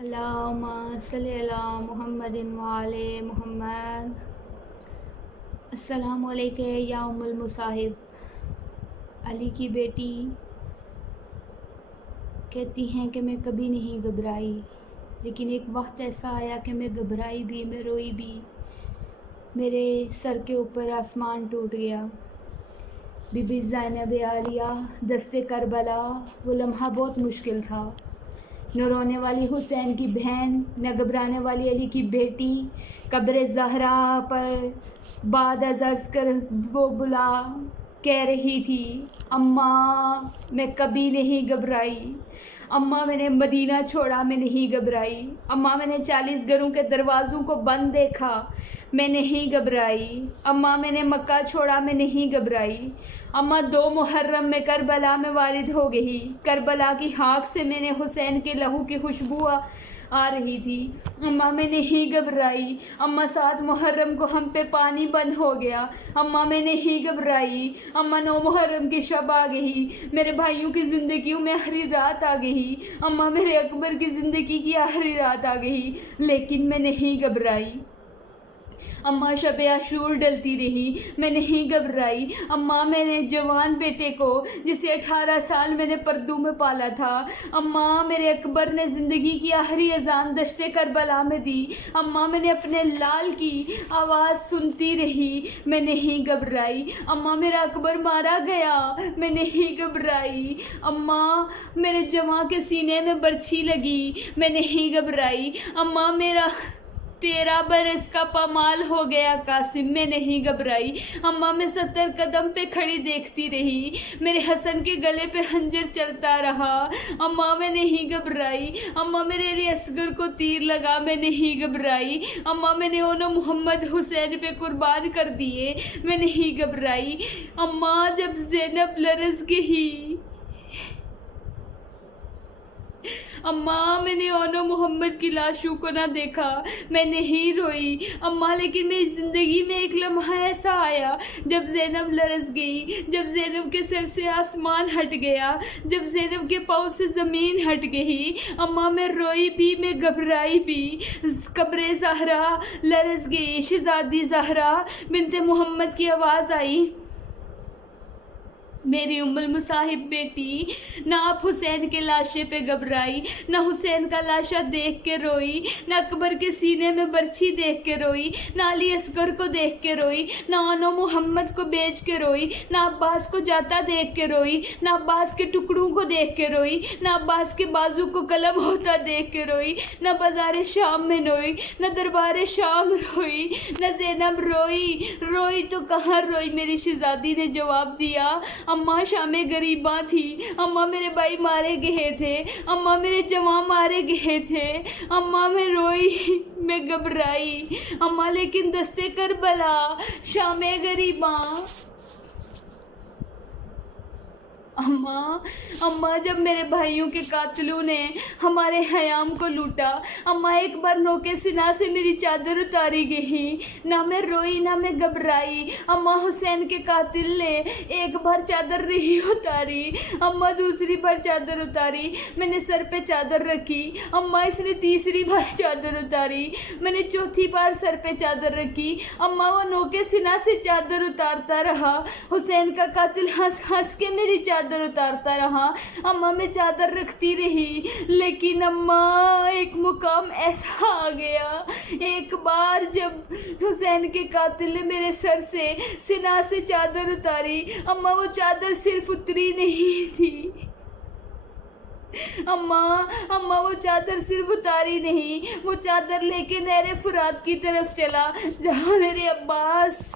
اللہم صلی علی محمد وعلی محمد۔ السلام علیکم یا ام المصاحب۔ علی کی بیٹی کہتی ہیں کہ میں کبھی نہیں گھبرائی، لیکن ایک وقت ایسا آیا کہ میں گھبرائی بھی، میں روئی بھی، میرے سر کے اوپر آسمان ٹوٹ گیا۔ بی بی زینب عالیہ دست کربلا، وہ لمحہ بہت مشکل تھا۔ نہ رونے والی حسین کی بہن، نہ گھبرانے والی علی کی بیٹی، قبر زہرا پر بعد از عرض کر وہ بلا کہہ رہی تھی، اماں میں کبھی نہیں گھبرائی، اماں میں نے مدینہ چھوڑا، میں نہیں گھبرائی، اماں میں نے 40 گھروں کے دروازوں کو بند دیکھا، میں نہیں گھبرائی، اماں میں نے مکہ چھوڑا، میں نہیں گھبرائی، اماں 2 محرم میں کربلا میں وارد ہو گئی، کربلا کی خاک سے میں نے حسین کے لہو کی خوشبو آ رہی تھی، اماں میں نہیں گھبرائی، اماں 7 محرم کو ہم پہ پانی بند ہو گیا، اماں میں نہیں گھبرائی، اماں 9 محرم کی شب آ گئی، میرے بھائیوں کی زندگیوں میں آخری رات آ گئی، اماں میرے اکبر کی زندگی کی آخری رات آ گئی، لیکن میں نہیں گھبرائی، اماں شب عاشور ڈلتی رہی، میں نہیں گھبرائی، اماں میں نے جوان بیٹے کو جسے 18 سال میں نے پردوں میں پالا تھا، اماں میرے اکبر نے زندگی کی آخری اذان دشت کربلا میں دی، اماں میں نے اپنے لال کی آواز سنتی رہی، میں نہیں گھبرائی، اماں میرا اکبر مارا گیا، میں نہیں گھبرائی، اماں میرے جواں کے سینے میں برچھی لگی، میں نہیں گھبرائی، اماں میرا 13 برس کا پامال ہو گیا قاسم، میں نہیں گھبرائی، اماں میں 70 قدم پہ کھڑی دیکھتی رہی، میرے حسن کے گلے پہ خنجر چلتا رہا، اماں میں نہیں گھبرائی، اماں میرے علی اصغر کو تیر لگا، میں نہیں گھبرائی، اماں میں نے انہوں محمد حسین پہ قربان کر دیے، میں نہیں گھبرائی، اماں جب زینب لرز گئی، اماں میں نے اونو محمد کی لاشوں کو نہ دیکھا، میں نہیں روئی، اماں لیکن میری زندگی میں ایک لمحہ ایسا آیا جب زینب لرز گئی، جب زینب کے سر سے آسمان ہٹ گیا، جب زینب کے پاؤں سے زمین ہٹ گئی، اماں میں روئی بھی، میں گھبرائی بھی، قبر زہرا لرز گئی، شہزادی زہرا بنت محمد کی آواز آئی، میری ام المصاحب بیٹی، نہ آپ حسین کے لاشے پہ گھبرائی، نہ حسین کا لاشا دیکھ کے روئی، نہ اکبر کے سینے میں برچھی دیکھ کے روئی، نہ علی اصغر کو دیکھ کے روئی، نہ انو محمد کو بیچ کے روئی، نہ عباس کو جاتا دیکھ کے روئی، نہ عباس کے ٹکڑوں کو دیکھ کے روئی، نہ عباس کے بازو کو قلم ہوتا دیکھ کے روئی، نہ بازار شام میں روئی، نہ دربار شام روئی، نہ زینب روئی، روئی تو کہاں روئی، میری شہزادی نے جواب دیا، اماں شام غریباں تھی، اماں میرے بھائی مارے گئے تھے، اماں میرے جوان مارے گئے تھے، اماں میں روئی، میں گھبرائی، اماں لیکن دستے کربلا، شام غریباں، اماں جب میرے بھائیوں کے قاتلوں نے ہمارے حیام کو لوٹا، اماں ایک بار نوکے سنا سے میری چادر اتاری گئی، نہ میں روئی نہ میں گھبرائی، اماں حسین کے قاتل نے ایک بار چادر نہیں اتاری، اماں دوسری بار چادر اتاری، میں نے سر پہ چادر رکھی، اماں اس نے تیسری بار چادر اتاری، میں نے چوتھی بار سر پہ چادر رکھی، اماں وہ نوکے سنا سے چادر اتارتا رہا، حسین کا قاتل ہنس ہنس کے میری چادر اتارتا رہا، اماں میں چادر رکھتی رہی، لیکن اماں ایک مقام ایسا آ گیا، ایک بار جب حسین کے قاتل نے میرے سر سے سنا سے چادر اتاری، اماں وہ چادر صرف اتری نہیں تھی، اماں وہ چادر صرف اتاری نہیں، وہ چادر لے کے نہر فرات کی طرف چلا، جہاں میرے عباس،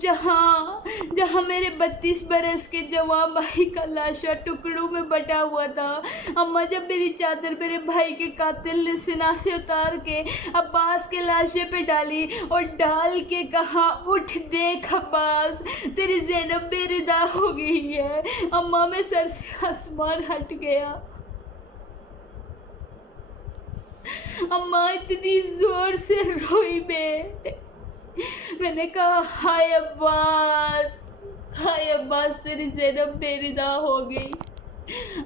جہاں میرے 32 برس کے جوان بھائی کا لاشا ٹکڑوں میں بٹا ہوا تھا، اماں جب میری چادر میرے بھائی کے قاتل نے سنا سے اتار کے عباس کے لاشے پہ ڈالی اور ڈال کے کہا، اٹھ دیکھ عباس، تیری زینب بے ردا ہو گئی ہے، اماں میں سر سے آسمان ہٹ گیا، اماں اتنی زور سے روئی، میں نے کہا، ہائے عباس تیری زینب بے ردا ہو گئی،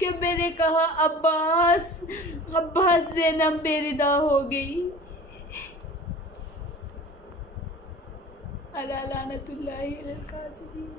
کہ میں نے کہا عباس زینب بیردہ ہو گئی. اللہ لعنت اللہ علی الکاذبین.